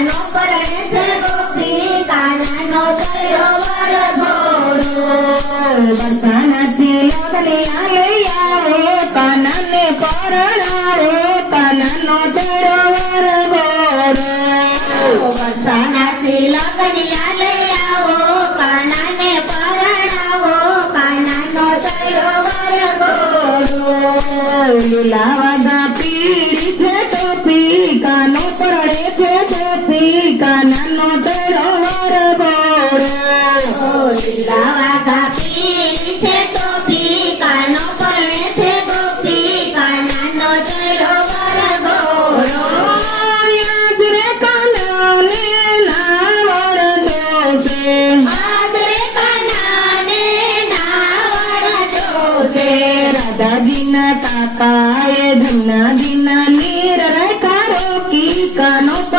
કાનો પરણે છે ગોપી કાનાનો થયો વરઘોડો વરસાનાથી લગનિયા લઈ આવો કાનાને પરણાવો કાનાનો થયો વરઘોડો વરસાનાથી લગનિયા લઈ આવો કાનાને પરણાવો કાનાનો થયો વરઘોડો લીલા વાદા પીળી છે ટોપી કાનો પરણે છે ટોપી કાનાનો